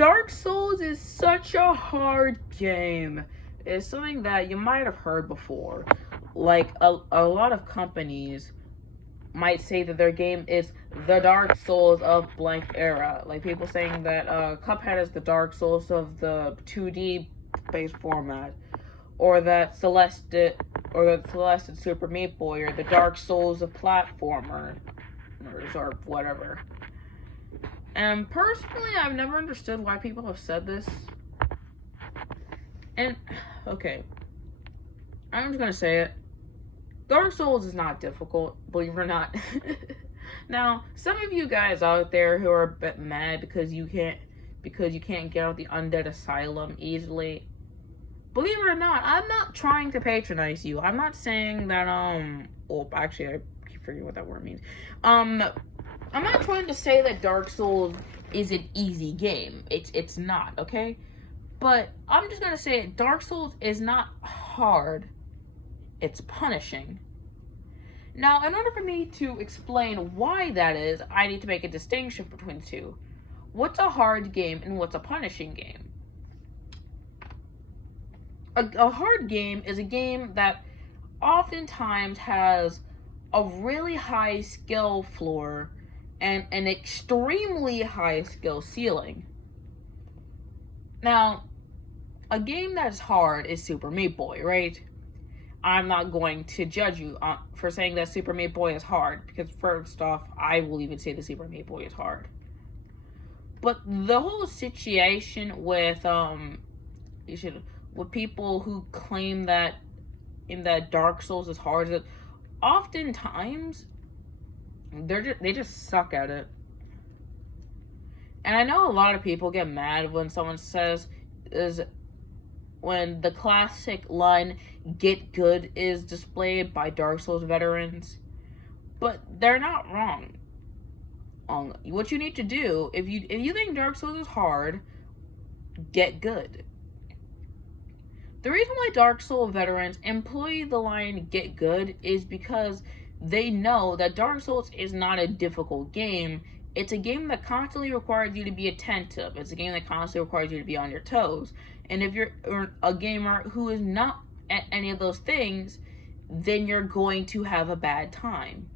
Dark Souls is such a hard game. It's something that you might have heard before. Like, a lot of companies might say that their game is the Dark Souls of blank era. Like, people saying that Cuphead is the Dark Souls of the 2D based format. Or that Celeste and Super Meat Boy are the Dark Souls of platformers or whatever. And personally, I've never understood why people have said this. And, okay, I'm just gonna say it. Dark Souls is not difficult, believe it or not. Now, some of you guys out there who are a bit mad because you can't get out the undead asylum easily. Believe it or not, I'm not trying to patronize you. I'm not saying that, well, actually, I keep forgetting what that word means. I'm not trying to say that Dark Souls is an easy game. It's not, okay? But I'm just gonna say it, Dark Souls is not hard. It's punishing. Now, in order for me to explain why that is, I need to make a distinction between the two. What's a hard game and what's a punishing game? A hard game is a game that oftentimes has a really high skill floor and an extremely high skill ceiling. Now, a game that's hard is Super Meat Boy, right? I'm not going to judge you for saying that Super Meat Boy is hard, because first off, I will even say the Super Meat Boy is hard. But the whole situation with with people who claim that Dark Souls is hard, that oftentimes they just suck at it. And I know a lot of people get mad when someone says when the classic line "get good" is displayed by Dark Souls veterans, but they're not wrong. What you need to do, if you think Dark Souls is hard, get good. The reason why Dark Souls veterans employ the line "get good" is because they know that Dark Souls is not a difficult game. It's a game that constantly requires you to be attentive. It's a game that constantly requires you to be on your toes. And if you're a gamer who is not at any of those things, then you're going to have a bad time.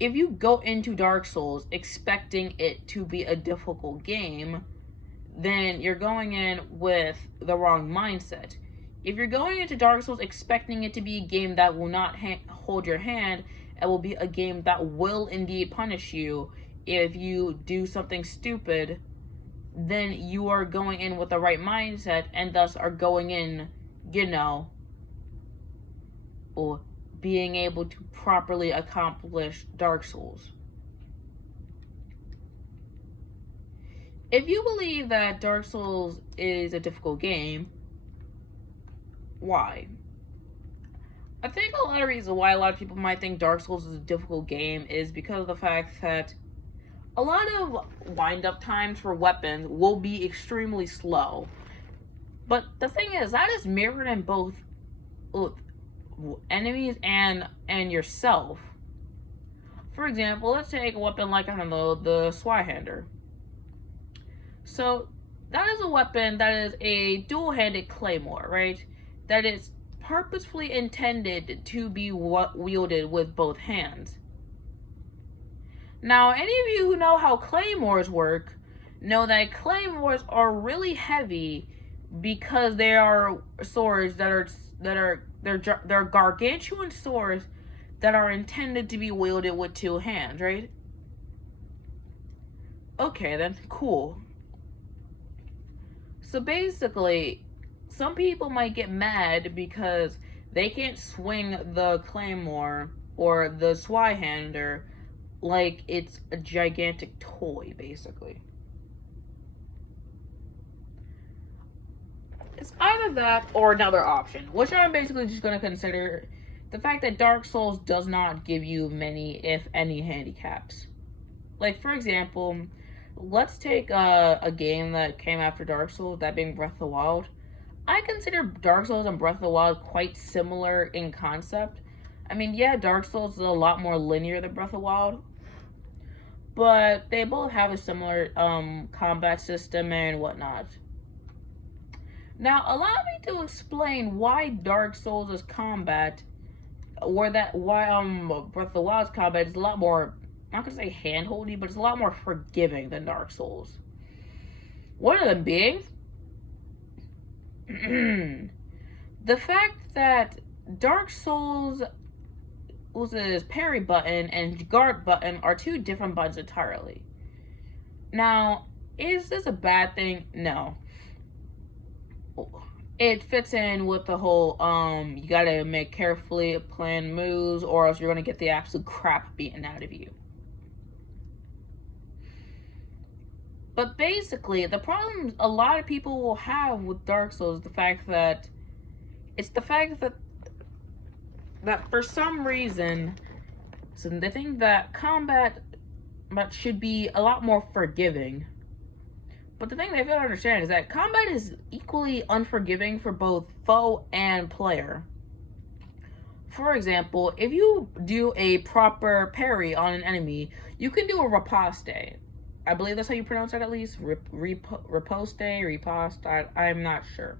If you go into Dark Souls expecting it to be a difficult game, then you're going in with the wrong mindset. If you're going into Dark Souls expecting it to be a game that will not hold your hand, it will be a game that will indeed punish you if you do something stupid, then you are going in with the right mindset and thus are going in, or being able to properly accomplish Dark Souls. If you believe that Dark Souls is a difficult game, why? I think a lot of reasons why a lot of people might think Dark Souls is a difficult game is because of the fact that a lot of wind-up times for weapons will be extremely slow. But the thing is, that is mirrored in both enemies and yourself. For example, let's take a weapon like, I don't know, the Swyhander. So, that is a weapon that is a dual-handed claymore, right? That is purposefully intended to be wielded with both hands. Now, any of you who know how claymores work know that claymores are really heavy because they are swords they're gargantuan swords that are intended to be wielded with two hands, right? Okay, then, cool. So basically, some people might get mad because they can't swing the claymore or the Swyhander like it's a gigantic toy, basically. It's either that or another option, which I'm basically just going to consider the fact that Dark Souls does not give you many, if any, handicaps. Like, for example, let's take a game that came after Dark Souls, that being Breath of the Wild. I consider Dark Souls and Breath of the Wild quite similar in concept. I mean, yeah, Dark Souls is a lot more linear than Breath of the Wild. but they both have a similar combat system and whatnot. Now, allow me to explain why Dark Souls' combat, or that why Breath of the Wild's combat is a lot more, I'm not gonna say handholdy, but it's a lot more forgiving than Dark Souls. One of them being the fact that Dark Souls' parry button and guard button are two different buttons entirely. Now, is this a bad thing? No. It fits in with the whole, you gotta make carefully planned moves or else you're gonna get the absolute crap beaten out of you. But basically, the problem a lot of people will have with Dark Souls is the fact that for some reason, so they think that combat should be a lot more forgiving. But the thing they fail to understand is that combat is equally unforgiving for both foe and player. For example, if you do a proper parry on an enemy, you can do a riposte. I believe that's how you pronounce it, at least. Riposte, I'm not sure.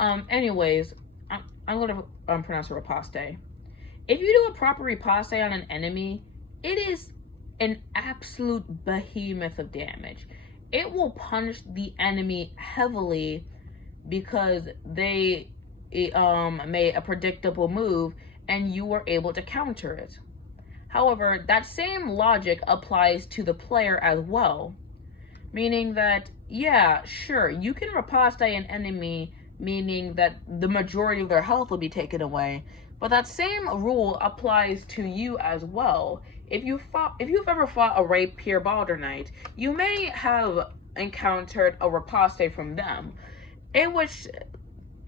Anyways, I'm going to pronounce it riposte. If you do a proper riposte on an enemy, it is an absolute behemoth of damage. It will punish the enemy heavily because they made a predictable move and you were able to counter it. However, that same logic applies to the player as well. Meaning that, yeah, sure, you can riposte an enemy, meaning that the majority of their health will be taken away. But that same rule applies to you as well. If you've ever fought a rapier balder knight, you may have encountered a riposte from them, in which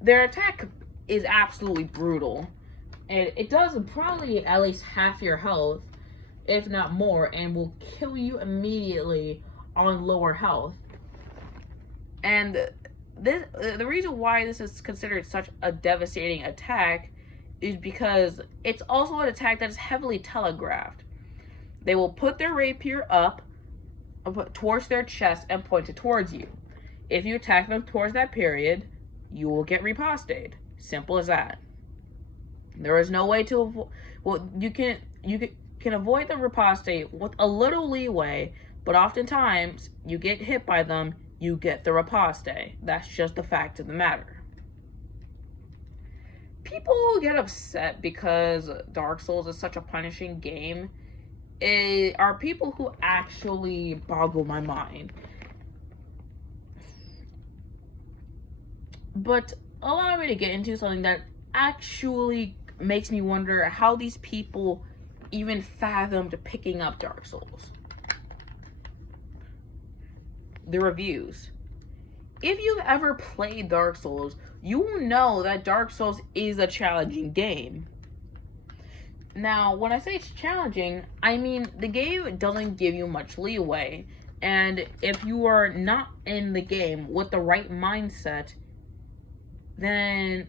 their attack is absolutely brutal. And it does probably at least half your health, if not more, and will kill you immediately on lower health. And the reason why this is considered such a devastating attack is because it's also an attack that is heavily telegraphed. They will put their rapier up towards their chest and point it towards you. If you attack them towards that period, you will get riposted. Simple as that. There is no way to avoid. Well, you can avoid the riposte with a little leeway, but oftentimes you get hit by them, you get the riposte. That's just the fact of the matter. People get upset because Dark Souls is such a punishing game. Are people who actually boggle my mind. But allow me to get into something that actually makes me wonder how these people even fathomed picking up Dark Souls. The reviews. If you've ever played Dark Souls, you will know that Dark Souls is a challenging game. Now, when I say it's challenging, I mean the game doesn't give you much leeway. And if you are not in the game with the right mindset, then